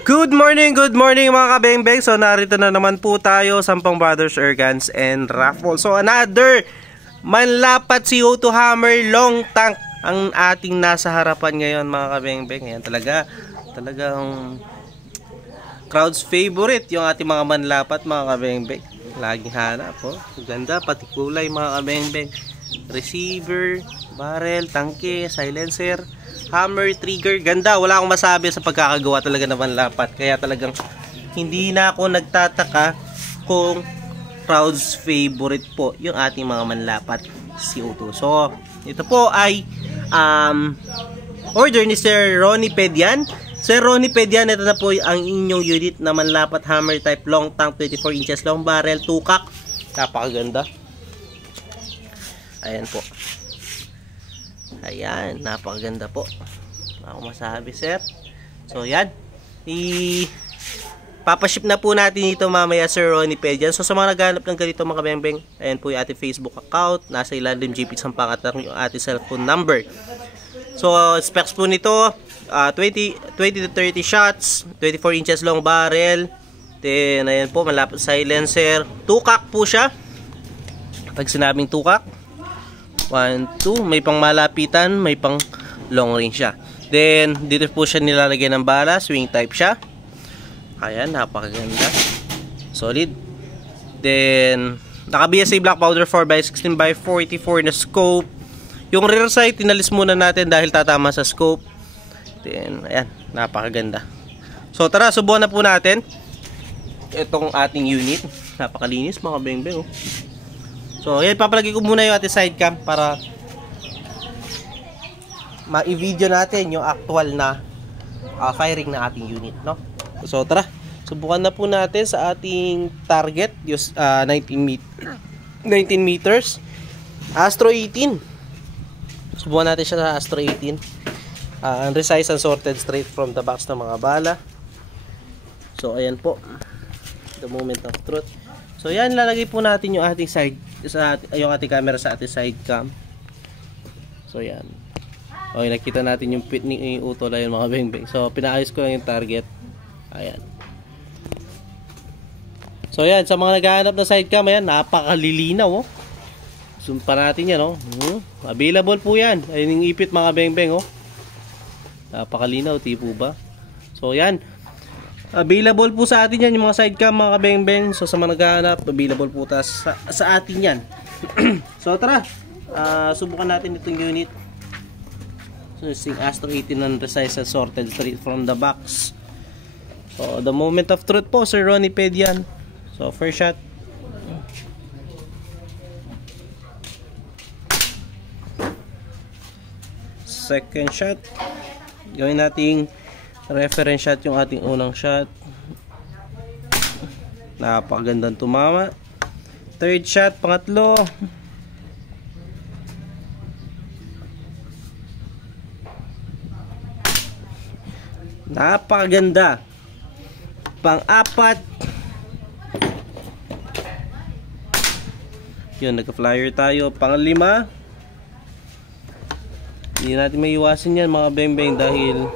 Good morning mga kabeng-beng. So narito na naman po tayo, Sampang Brothers Airguns and Raffle. So another manlapat CO2 hammer long tank ang ating nasa harapan ngayon mga kabeng-beng. Ayan talagang crowd's favorite yung ating mga manlapat mga kabeng-beng. Laging hanap po. Ganda pati kulay mga kabeng-beng. Receiver, barrel, tangke, silencer, hammer, trigger, ganda. Wala akong masabi sa pagkakagawa talaga naman lapat. Kaya talagang hindi na ako nagtataka kung crowd's favorite po yung ating mga manlapat CO2. So, ito po ay order ni Sir Ronnie Pedian. Sir Ronnie Pedian, ito na po ang inyong unit na manlapat hammer type long tank, 24 inches long barrel, tukak. Napakaganda. Ayan po. Ayan, napakaganda po. Ako masabi, sir. So, yan. Papaship na po natin ito mamaya, Sir Ronnie Pedian. So, sa mga naghanap ng ganito mga kabeng-beng, ayan po yung ating Facebook account. Nasa ilalim GP Sampang at yung ating cellphone number. So, specs po nito, 20 to 30 shots, 24 inches long barrel. Then, ayan po, malapit silencer. Tukak po siya. Pag sinabing tukak, 1, 2, may pang malapitan, may pang long range siya. Then, dito po siya nilalagay ng bala, swing type siya. Ayan, napakaganda. Solid. Then, naka-BSA black powder 4x16x44 na scope. Yung rear sight, tinalis muna natin dahil tatama sa scope. Then, ayan, napakaganda. So, tara, subukan na po natin itong ating unit. Napakalinis, mga beng-beng, oh. So, ayan, papalagay ko muna yung ating side cam para ma-video natin yung actual na firing na ating unit, no? So, tara, subukan na po natin sa ating target, yung 19 meters, Astro 18. Subukan natin siya sa Astro 18. Unresized and sorted straight from the box ng mga bala. So, ayan po, the moment of truth. So, yan, lalagay po natin yung ating yung ating camera sa ating side cam. So, yan. Okay, nakita natin yung pit ni utol ayun mga beng-beng. So, pinaayos ko lang yung target. Ayan. So, yan, sa mga naghahanap ng side cam, ayan, napakalilinaw, oh. Zoom pa natin yan, oh. Available po yan. Ayun yung ipit mga beng-beng, oh. Napakalinaw, tipo ba? So, yan. Available po sa atin yan yung mga side cam mga kabeng-beng. So sa mga naghahanap, available po sa atin yan. So tara, subukan natin itong unit. So yung Astro 18 unresized and sorted straight from the box. So the moment of truth po, Sir Ronnie Pedian. So first shot. Second shot. Gawin nating reference shot yung ating unang shot. Napakagandang tumama. Third shot, pangatlo. Napakaganda. Pang-apat. Yun, nagka-flyer tayo. Pang-lima. Hindi natin may iwasan yan mga beng-beng dahil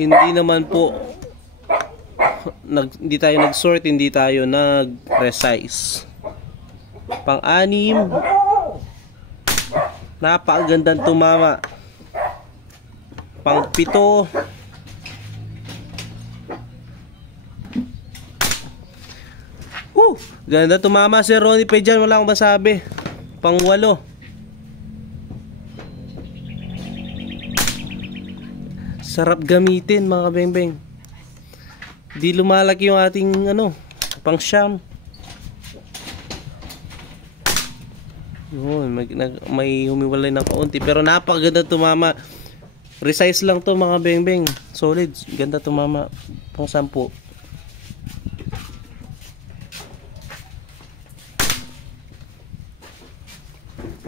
hindi naman po hindi tayo nag-sort, hindi tayo nag-resize. Pang-anim, napakagandang tumama. Pang-pito, ganda tumama si Ronnie Pedian, wala akong masabi. Pang-walo, sarap gamitin mga beng-beng. Di lumalaki yung ating pang siyam. May humiwalay ng kaunti pero napakaganda tumama. Resize lang to mga beng-beng. Solid, ganda tumama. Pang 10.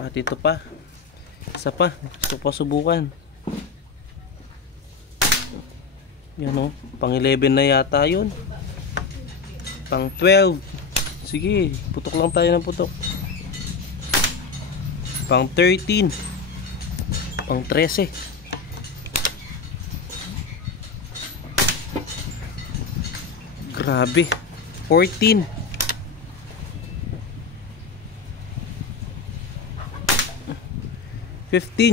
At ito pa. Isa pa. Gusto pa subukan. Yan o, pang 11 na yata yun. Pang 12. Sige, putok lang tayo ng putok. Pang 13. Pang 13. Grabe. 14.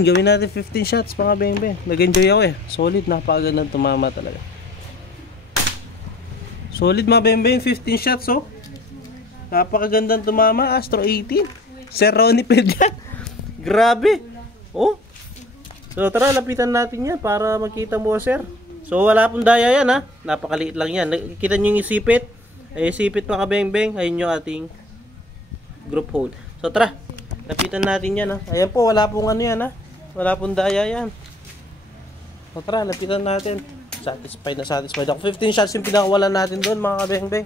Gawin natin 15 shots mga beng-beng. Nag-enjoy ako eh. Solid, napakagandang tumama talaga. Solid mga beng-beng, 15 shots oh. Napakagandang tumama, Astro 18. Sir Ronnie Pedian. Grabe. Oh. So tara, lapitan natin yan para makita mo sir. So wala pong daya yan ha. Napakaliit lang yan. Nakikita nyo yung isipit. Ay isipit mga beng-beng. Ayun yung ating group hold. So tara. Lapitan natin yan ha. Ayan po, wala pong ano yan ha. Wala pong daya yan. So tara, lapitan natin. Satisfied na satisfied ako. 15 shots yung pinakawalan natin doon mga kabeng-beng.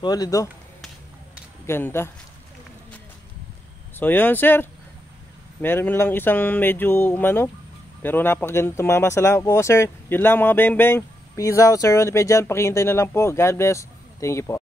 Solid oh. Ganda. So yun sir. Meron lang isang medyo umano. Pero napakaganda tumama. Salamat po sir. Yun lang mga beng-beng. Peace out Sir Ronnie Pedian. Pakihintay na lang po. God bless. Thank you po.